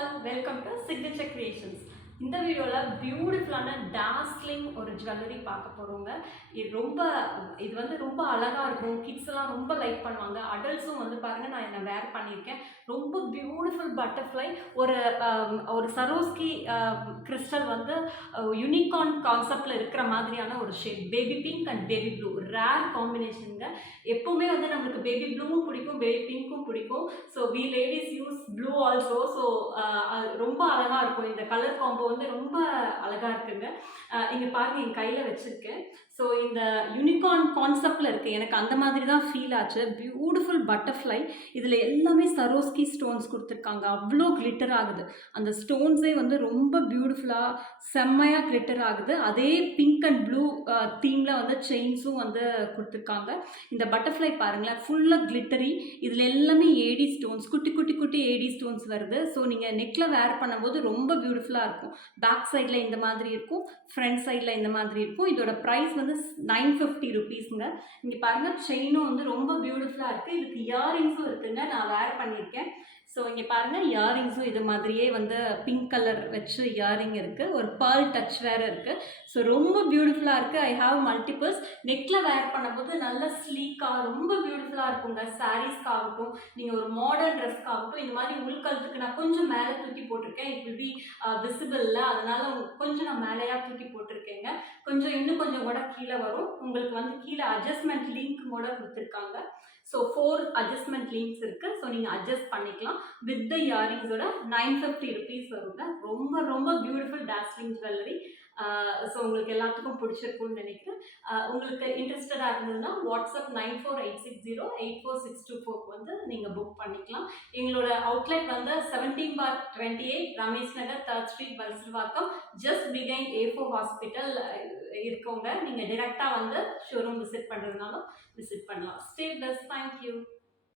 all, welcome to Signature Creations. இந்த வீடியோல பியூட்டிஃபுல்லான டாஸ்லிங் ஒரு ஜுவல்லரி பார்க்க போறோங்க. இது வந்து ரொம்ப அழகா இருக்கும். கிட்ஸ் எல்லாம் ரொம்ப லைக் பண்ணுவாங்க. அடல்ட்ஸும் வந்து பாருங்க, நான் என்ன வேர் பண்ணியிருக்கேன். ரொம்ப பியூட்டிஃபுல் பட்டர்ஃப்ளை, ஒரு சரோஸ்கி கிறிஸ்டல் வந்து யூனிகார்ன் கான்செப்ட்ல இருக்கிற மாதிரியான ஒரு shade. Baby pink and baby blue rare காம்பினேஷனுங்க. எப்பவுமே வந்து நம்மளுக்கு பேபி ப்ளூவும் பிடிக்கும், பேபி பிங்க்கும் பிடிக்கும். So we ladies use blue also. So ரொம்ப அழகா இருக்கும். இந்த கலர் காம்போ வந்து ரொம்ப அழகா இருக்குங்க. இங்க பாருங்க, என் கையில வச்சிருக்கேன். ஸோ இந்த யூனிகார்ன் கான்செப்ட்ல இருக்கு. எனக்கு அந்த மாதிரி தான் ஃபீல் ஆச்சு. Beautiful butterfly. இதுல எல்லாமே சரோஸ்கி ஸ்டோன்ஸ் கொடுத்துருக்காங்க. அவ்வளோ கிளிட்டர் ஆகுது. அந்த ஸ்டோன்ஸே வந்து ரொம்ப பியூட்டிஃபுல்லா செம்மையா கிளிட்டர் ஆகுது. அதே பிங்க் அண்ட் ப்ளூ தீம்ல வந்து செயின்ஸும் வந்து கொடுத்துருக்காங்க. இந்த பட்டர்ஃப்ளை பாருங்களேன், ஃபுல்லா கிளிட்டரி. இதுல எல்லாமே ஏடி ஸ்டோன்ஸ், குட்டி குட்டி குட்டி ஏடி ஸ்டோன்ஸ் வருது. ஸோ நீங்க நெக்ல வேர் பண்ணும்போது ரொம்ப பியூட்டிஃபுல்லா இருக்கும். பேக் சைடில் இந்த மாதிரி இருக்கும், ஃப்ரண்ட் சைடில் இந்த மாதிரி இருக்கும். இதோட ப்ரைஸ் வந்து 950 ருபீஸுங்க. இங்கே பாருங்கள், செயினும் வந்து ரொம்ப பியூட்டிஃபுல்லாக இருக்குது. இதுக்கு இயரிங்ஸும் இருக்குங்க, நான் வேர் பண்ணியிருக்கேன். ஸோ இங்கே பாருங்கள், இயரிங்ஸும் இது மாதிரியே வந்து பிங்க் கலர் வச்சு இயரிங் இருக்குது. ஒரு பேர்ல் டச் வேறு இருக்குது. ஸோ ரொம்ப பியூட்டிஃபுல்லாக இருக்குது. I have multiples. நெக்கில் வேர் பண்ணும்போது நல்ல ஸ்லீக்காக ரொம்ப பியூட்டிஃபுல்லாக இருக்குங்க. சாரீஸ்க்காகட்டும், நீங்கள் ஒரு மாடர்ன் ட்ரெஸ்க்காகட்டும், இந்த மாதிரி உள்கழுத்துக்கு நான் கொஞ்சம் மேலே தூக்கி போட்டிருக்கேன். இட் வில் பி விசிபிள்ல, அதனால கொஞ்சம் நான் மேலேயா தூக்கி போட்டிருக்கேங்க. இன்னும் கொஞ்சம் கூட கீழே வரும். உங்களுக்கு வந்து கீழே அட்ஜஸ்ட்மெண்ட் லிங்க் கூட கொடுத்துருக்காங்க. ஸோ 4 அட்ஜஸ்ட்மெண்ட் லிங்க்ஸ் இருக்கு. ஸோ நீங்கள் அட்ஜஸ்ட் பண்ணிக்கலாம். வித் த இயரிங்ஸோட 950 ருபீஸ் வருங்க. ரொம்ப ரொம்ப பியூட்டிஃபுல் டாஸ்லிங் ஜுவல்லரி. ஸோ உங்களுக்கு எல்லாத்துக்கும் பிடிச்சிருக்கும்னு நினைக்கிறேன். உங்களுக்கு இன்ட்ரெஸ்டடாக இருந்ததுன்னா வாட்ஸ்அப் 9486084624 வந்து நீங்கள் புக் பண்ணிக்கலாம். எங்களோட அவுட்லெட் வந்து 17/28 Ramesh Nagar, 3rd street, Valasaravakkam, just behind A4 hospital இருக்கவங்க. நீங்கள் டைரெக்டாக வந்து ஷோரூம் விசிட் பண்ணுறதுனாலும் விசிட் பண்ணலாம். Stay plus. தேங்க்யூ.